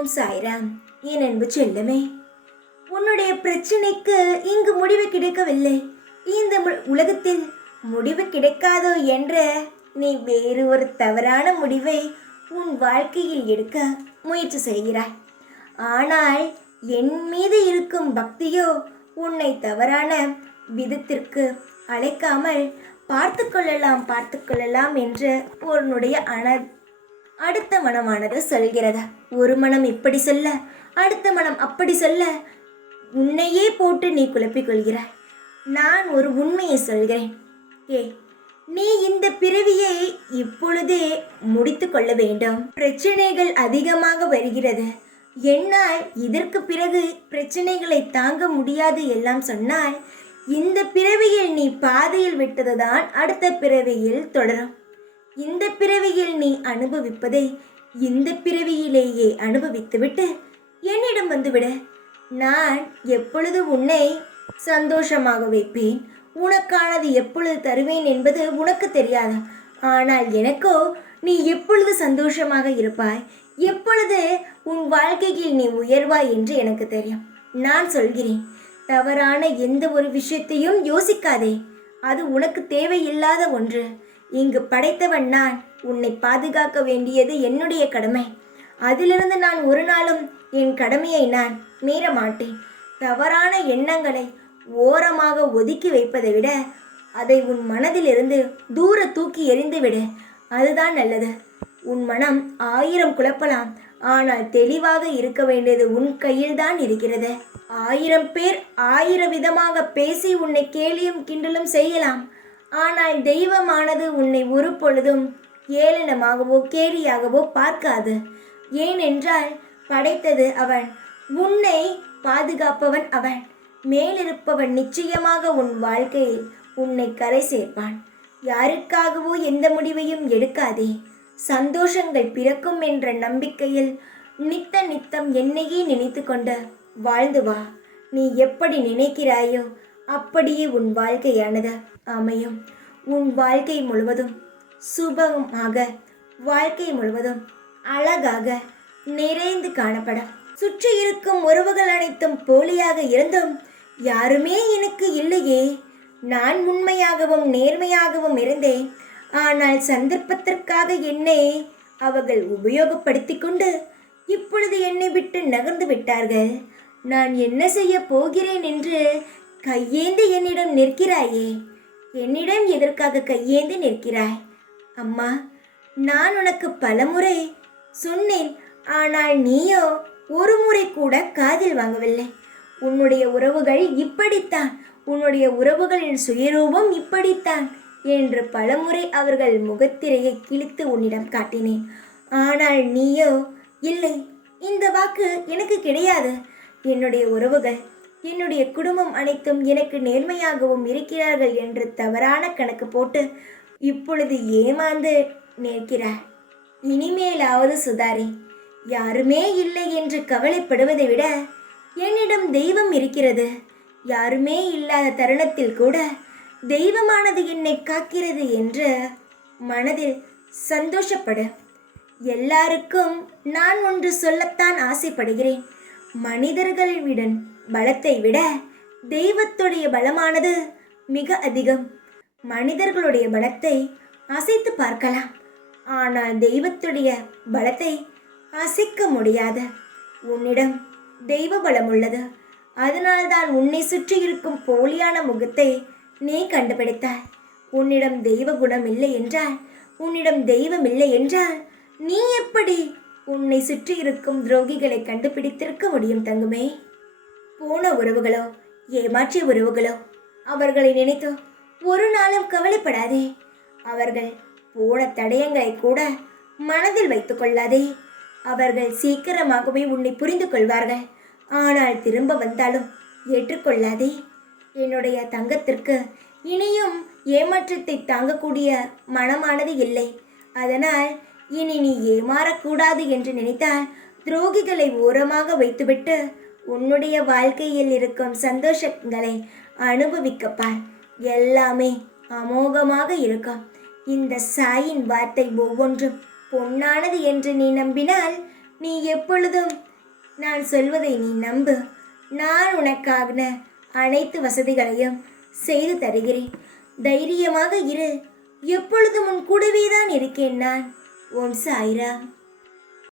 ஓம் சாய்ராம். என் அன்பு செல்லமே, உன்னுடைய பிரச்சனைக்கு இங்கு முடிவு கிடைக்கவில்லை. இந்த உலகத்தில் முடிவு கிடைக்காதோ என்ற நீ வேறு ஒரு தவறான முடிவை உன் வாழ்க்கையில் எடுக்க முயற்சி செய்கிறாய். ஆனால் என் மீது இருக்கும் பக்தியோ உன்னை தவறான விதத்திற்கு அழைக்காமல் பார்த்து கொள்ளலாம் என்று உன்னுடைய அடுத்த மனமானது சொல்கிறது. ஒரு மனம் இப்படி சொல்ல, அடுத்த மனம் அப்படி சொல்ல, உன்னையே போட்டு நீ குழப்பிக் கொள்கிறாய். நான் ஒரு உண்மையை சொல்கிறேன். நீ இந்த பிறவியை இப்பொழுதே முடித்து கொள்ள வேண்டும். பிரச்சனைகள் அதிகமாக வருகிறது. என்னால் இதற்கு பிறகு பிரச்சனைகளை தாங்க முடியாது எல்லாம் சொன்னால், இந்த பிறவியில் நீ பாதையில் விட்டதுதான் அடுத்த பிறவியில் தொடரும். இந்த பிறவியில் நீ அனுபவிப்பதை இந்த பிறவியிலேயே அனுபவித்துவிட்டு என்னிடம் வந்துவிட. நான் எப்பொழுது உன்னை சந்தோஷமாக வைப்பேன், உனக்கானது எப்பொழுது தருவேன் என்பது உனக்கு தெரியாது. ஆனால் எனக்கோ நீ எப்பொழுது சந்தோஷமாக இருப்பாய், எப்பொழுது உன் வாழ்க்கையில் நீ உயர்வாய் என்று எனக்கு தெரியும். நான் சொல்கிறேன், தவறான எந்த ஒரு விஷயத்தையும் யோசிக்காதே. அது உனக்கு தேவையில்லாத ஒன்று. இங்கு படைத்தவன் நான். உன்னை பாதுகாக்க வேண்டியது என்னுடைய கடமை. அதிலிருந்து நான் ஒரு நாளும் என் கடமையை நான் மீற மாட்டேன். தவறான எண்ணங்களை ஓரமாக ஒதுக்கி வைப்பதை விட அதை உன் மனதிலிருந்து தூர தூக்கி எறிந்துவிடு. அதுதான் நல்லது. உன் மனம் 1000 குழப்பலாம், ஆனால் தெளிவாக இருக்க வேண்டியது உன் கையில்தான் இருக்கிறது. 1000 பேர் 1000 விதமாக பேசி உன்னை கேலியும் கிண்டலும் செய்யலாம். ஆனால் தெய்வமானது உன்னை ஒரு பொழுதும் ஏளனமாகவோ கேலியாகவோ பார்க்காது. ஏனென்றால் படைத்தது அவன், உன்னை பாதுகாப்பவன் அவன். மேலிருப்பவன் நிச்சயமாக உன் வாழ்க்கையில் உன்னை கரை சேர்ப்பான். யாருக்காகவோ எந்த முடிவையும் எடுக்காதே. சந்தோஷங்கள் பிறக்கும் என்ற நம்பிக்கையில் நித்தம் என்னையே நினைத்து கொண்டு வாழ்ந்து வா. நீ எப்படி நினைக்கிறாயோ அப்படியே உன் வாழ்க்கையானது அமையும். உன் வாழ்க்கை முழுவதும் சுபமாக, வாழ்க்கை முழுவதும் அழகாக நிறைந்து காணப்படும். சுற்றி இருக்கும் உறவுகள் அனைத்தும் போலியாக இருந்தும் யாருமே எனக்கு இல்லையே. நான் உண்மையாகவும் நேர்மையாகவும் இருந்தேன். ஆனால் சந்தர்ப்பத்திற்காக என்னை அவர்கள் உபயோகப்படுத்தி கொண்டு இப்பொழுது என்னை விட்டு நகர்ந்து விட்டார்கள். நான் என்ன செய்ய போகிறேன் என்று கையேந்தி என்னிடம் நிற்கிறாயே. என்னிடம் எதற்காக கையேந்தி நிற்கிறாய்? அம்மா, நான் உனக்கு பலமுறை சொன்னேன். ஆனால் நீயோ ஒரு முறை கூட காதில் வாங்கவில்லை. உன்னுடைய உறவுகள் இப்படித்தான், உன்னுடைய உறவுகளின் சுயரூபம் இப்படித்தான் என்று பலமுறை அவர்கள் முகத்திரையை கிழித்து உன்னிடம் காட்டினேன். ஆனால் நீயோ இல்லை, இந்த வாக்கு எனக்கு கிடையாது. என்னுடைய உறவுகள், என்னுடைய குடும்பம் அனைத்தும் எனக்கு நேர்மையாகவும் இருக்கிறார்கள் என்று தவறான கணக்கு போட்டு இப்பொழுது ஏமாந்து நிற்கிறார். இனிமேலாவது சுதாரி. யாருமே இல்லை என்று கவலைப்படுவதை விட என்னிடம் தெய்வம் இருக்கிறது. யாருமே இல்லாத தருணத்தில் கூட தெய்வமானது என்னை காக்கிறது என்று மனதில் சந்தோஷப்படு. எல்லாருக்கும் நான் ஒன்று சொல்லத்தான் ஆசைப்படுகிறேன். மனிதர்களின் பலத்தை விட தெய்வத்துடைய பலமானது மிக அதிகம். மனிதர்களுடைய பலத்தை அசைத்து பார்க்கலாம், ஆனால் தெய்வத்துடைய பலத்தை அசைக்க முடியாது. உன்னிடம் தெய்வ பலம் உள்ளது. அதனால்தான் உன்னை சுற்றி இருக்கும் போலியான முகத்தை நீ கண்டுபிடித்தாய். உன்னிடம் தெய்வ குணம் இல்லை என்றால், உன்னிடம் தெய்வம் இல்லை என்றால் நீ எப்படி உன்னை சுற்றி இருக்கும் துரோகிகளை கண்டுபிடித்திருக்க முடியும் தங்குமே? போன உறவுகளோ, ஏமாற்றிய உறவுகளோ, அவர்களை நினைத்தோ ஒரு நாளும் கவலைப்படாதே. அவர்கள் போன தடயங்களை கூட மனதில் வைத்துக் கொள்ளாதே. அவர்கள் சீக்கிரமாகவே உன்னை புரிந்து கொள்வார்கள். ஆனால் திரும்ப வந்தாலும் ஏற்றுக்கொள்ளாதே. என்னுடைய தங்கத்திற்கு இனியும் ஏமாற்றத்தை தாங்கக்கூடிய மனமானது இல்லை. அதனால் இனி நீ ஏமாறக்கூடாது என்று நினைத்தால் துரோகிகளை ஓரமாக வைத்துவிட்டு உன்னுடைய வாழ்க்கையில் இருக்கும் சந்தோஷங்களை அனுபவிக்கப்பார். எல்லாமே அமோகமாக இருக்கும். இந்த சாயின் வார்த்தை ஒவ்வொன்றும் பொன்னானது என்று நீ நம்பினால் நீ எப்பொழுதும் நான் சொல்வதை நீ நம்பு. நான் உனக்கான அனைத்து வசதிகளையும் செய்து தருகிறேன். தைரியமாக இரு. எப்பொழுதும் உன் கூடவே தான் இருக்கேன் நான். ஓம் சாய்ராம்.